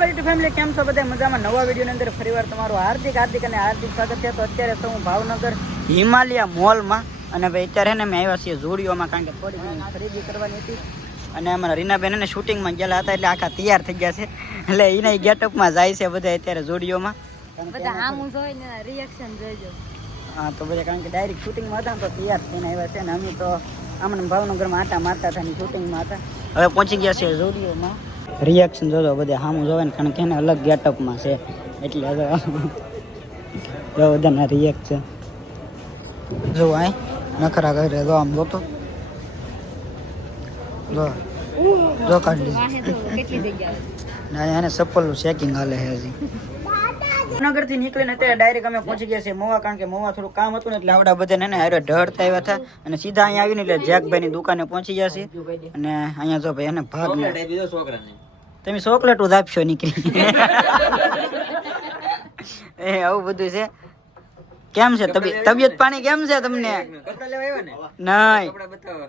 હાલો YouTube family કેમ છો બધા? મજામાં? નવા વિડીયોની અંદર ફરીવાર તમારું હાર્દિક હાર્દિક અને હાર્દિક સ્વાગત છે. તો અત્યારે તો હું ભાવનગર હિમાલયા મોલમાં અને ભાઈ અત્યારે ને મેં આવ્યા છીએ જોડીઓમાં કારણ કે થોડી ઘણી ખરીદી કરવાની હતી. અને અમારા રીનાબેન એને શૂટિંગમાં ગયેલા હતા એટલે આખા તૈયાર થઈ ગયા છે. એટલે એના ગેટઅપમાં જાય છે બધા અત્યારે જોડીઓમાં. બધા આમ જોઈને રિએક્શન જોઈજો. હા તો બધા કારણ કે ડાયરેક્ટ શૂટિંગમાં હતા તો તૈયાર થઈને આવ્યા છે. ને અમે તો આમને ભાવનગરમાં આટા મારતા હતા ને શૂટિંગમાં હતા. હવે પહોંચી ગયા છે ઝુડિયોમાં રિએક્શન જોજો બધે સામું જોવે ને કારણ કે એને અલગ ગેટઅપમાં છે. એટલે જો બધાના રિએક્શન જો આય નખરા કરે જો આમ જોતો. જો જો કાઢી લીધી. કેટલી જગ્યા ના એને ચપ્પલનું ચેકિંગ હાલે છે હજી. ભાવનગરથી નીકળીને અત્યારે ડાયરેક્ટ અમે પહોંચી ગયા છે મોવા કારણ કે મોવા થોડું કામ હતું ને એટલે આવડા બધાને ને હારે ઢળ થયા હતા અને સીધા અહીંયા આવીને એટલે જેકભાઈની દુકાને પહોંચી ગયા છે અને અહીંયા જો ભાઈ એને ભાગ તમે ચોકલેટ જ આપશો નીકળી. એ આવું બધું છે. કેમ છે? તબિયત તબિયત પાણી કેમ છે તમને? નહીં.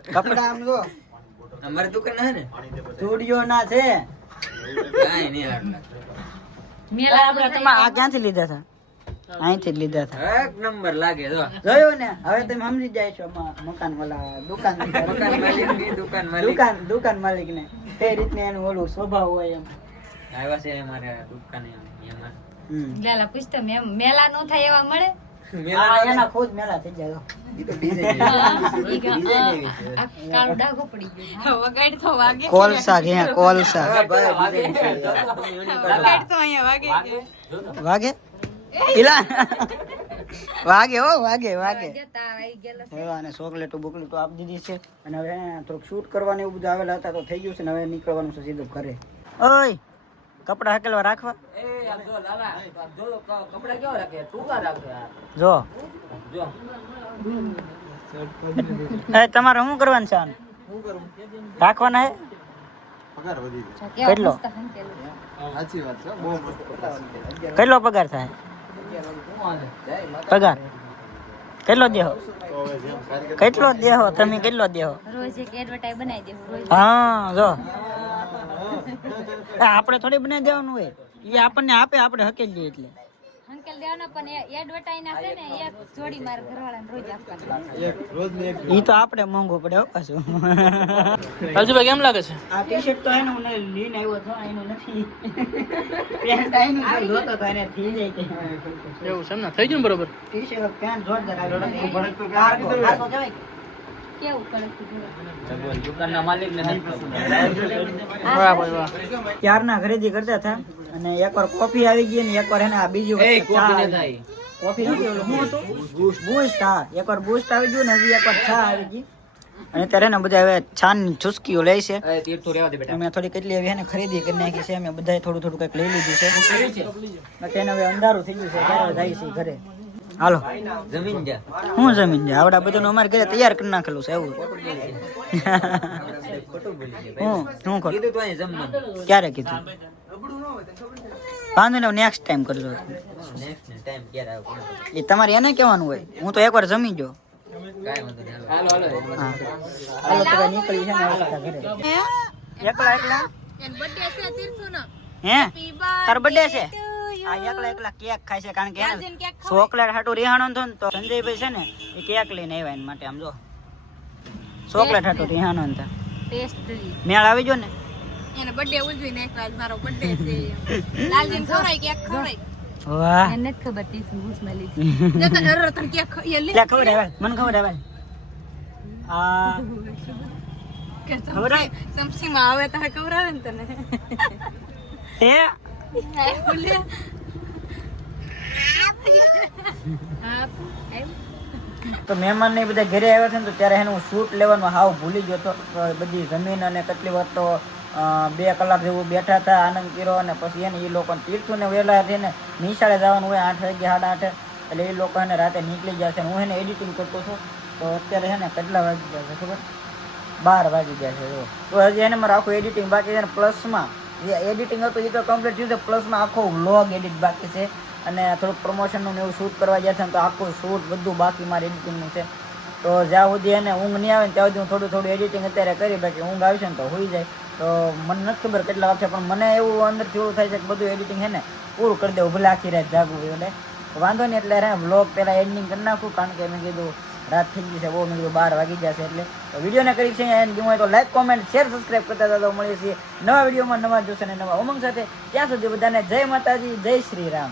કપડા આમ જો. અમારી દુકાન ને સ્ટુડિયો ના? છે. કાંઈ નહીં આ ક્યાંથી લીધા હતા? અહીંથી જ લીધા હતા. એક નંબર લાગે જો. જોયું ને? હવે તમે સમજી જાય છો મકાન વાલા દુકાન મકાન માલિકની દુકાન માલિક. દુકાન દુકાન માલિક ને તે રીતને એનું ઓલું સ્વભાવ હોય એમ. આવ્યા છે અમારે દુકાને એમાં મેલા પૂછતો મેલા નો થાય એવા મળે? એના ખુદ મેળા થઈ જાય વાગે કોલસા કોલસા વાગે વાગે? ઇલા વાગે હો વાગે વાગે અને આવી ગયેલો છે. હવે આને ચોકલેટો બોકલેટો આપી દીધી છે. અને હવે થોડુંક શૂટ કરવાનું એવું બધું આવેલા હતા તો થઈ ગયું છે ને હવે નીકળવાનું છે સીધું ઘરે. ઓય. કપડા હકેલવા રાખવા? જો, લાલા, આમ જો, ક- કપડાં કેવા રાખે? ટૂંકા રાખે આ. જો. જો. એ તમારે શું કરવાનું છે રાખવાના હે? કેટલો? કેટલો પગાર થાય? પગાર? કેટલો દેહો? કેટલો દેહો? તમે કેટલો દેહો? હા જો. આપણે થોડી બનાવી દેવાનું હોય એ આપણને આપે આપણે હકેલીએ એટલે. હંકેલ દેવાનો પણ એડવર્ટાઈઝ ના છે ને એક જોડી મારા ઘરવાળાને રોજ આપવાની. એ તો આપણે મોંઘું પડે હો પાછું. રાજુભાઈ કેમ લાગે છે? આ ટી શર્ટ તો એને હું લઈને આવ્યો એનું નથી. પેન્ટ આઈનું તો એને થઈ જાય કે. એવું છે ને? થઈ ગયું બરોબર? ટી શર્ટ પેન્ટ જોરદાર આવી કાર્ગો કાર્ગો કહેવાય ક્યારના ખરીદી કરતા હતા અને એકવાર કોફી આવી ગઈ ને એકવાર એને આ બીજું કોફી આવી. ને થાય. કોફી નથી ઓલું શું હતું? બૂસ્ટ હા. એકવાર બુસ્ટ આવી ગયું ને હજી એકવાર ચા આવી ગઈ. અને ત્યારે ને બધા હવે છાન ચુસ્કીઓ લે છે. એ, તીર્થો રહેવા દે બેટા. અમે થોડી કેટલી એવી એને ખરીદી કરી નાખી છે. અમે બધાએ થોડું થોડું કંઈક લઈ લીધું છે. બાકી એને હવે અંધારું થઈ ગયું છે. જાય છે ઘરે. હાલો. જમીન જા. હું જમીન જાય આવડા બધાનું અમારે ઘરે તૈયાર કરી નાખેલું છે એવું. હું? શું કરું. ક્યારે કીધું? વાંધો નહીં નેક્સ્ટ ટાઈમ કરજો. એ તમારે એને કહેવાનું હોય. હું તો એકવાર જમી નહીં. હાલો, હાલો. હા. હાલો તો નીકળી છે ને એકલા એકલા? હે? તાર બર્થડે છે? આ એકલા એકલા કેક ખાય છે કારણ કે ચોકલેટ હાટું રિહાણો હતો તો સંજયભાઈ છે ને એ કેક લઈને આવ્યા એના માટે આમ જો. ચોકલેટ હાટું રિહાણો ને મેળ આવી ગયો ને? એને બર્થડે ઉજવી નાખ્યો આજ મારો બર્થડે છે. લાલજીને ખવરાય કેક ખવરાય વાહ. એને નથી ખબર તીસ ભૂસમાં લીધી જતા ડરો તને કેક એ લે. લે ખબર આવે મને ખબર આવે આ ખબર આવે? તારે ને તને. એ? તો મહેમાન ને બધા ઘરે આવ્યા છે ને તો ત્યારે એનું શૂટ લેવાનું હાવ ભૂલી ગયો તો બધી જમીન અને કેટલી વાર તો બે કલાક જેવું બેઠા હતા, આનંદ કર્યો અને પછી એને એ લોકો તીર્થુને વહેલા થઈને નિશાળે જવાનું હોય આઠ વાગે સાડા આઠે, એટલે એ લોકો એને રાતે નીકળી ગયા છે હું એને એડિટિંગ કરતો છું, તો અત્યારે છે ને કેટલા વાગી ગયા છે ખબર? બાર વાગી ગયા છે તો હજી એને મારે આખું એડિટિંગ બાકી છે ને પ્લસમાં એડિટિંગ હતું એ તો કમ્પ્લીટ થયું છે. પ્લસમાં આખો વ્લોગ એડિટ બાકી છે. અને થોડુંક પ્રમોશનનું એવું શૂટ કરવા ગયા છે તો આખું શૂટ બધું બાકી મારે એડિટિંગનું છે. તો જ્યાં સુધી એને ઊંઘ નહીં આવે ને ત્યાં સુધી હું થોડું થોડું એડિટિંગ અત્યારે કરી બાકી. ઊંઘ આવશે ને તો હોઈ જાય. તો મને નથી ખબર કેટલા વાગશે, પણ મને એવું અંદરથી એવું થાય છે કે બધું એડિટિંગ છે ને પૂરું કરી દેવું. ભલે આખી રાત જાગવું એટલે વાંધો નહીં એટલે રે બ્લોગ પહેલાં એન્ડિંગ કરી નાખું, કારણ કે મેં કીધું રાત થઈ ગઈ છે, બહુ મેં બાર વાગી જશે એટલે. તો વિડીયોને કરી છે એને ગયું હોય તો લાઈક કોમેન્ટ શેર સબસ્ક્રાઈબ કરતા હતા તો મળીએ છીએ નવા વિડીયોમાં નવા જોશે અને નવા ઉમંગ સાથે. ત્યાં સુધી બધાને જય માતાજી, જય શ્રી રામ.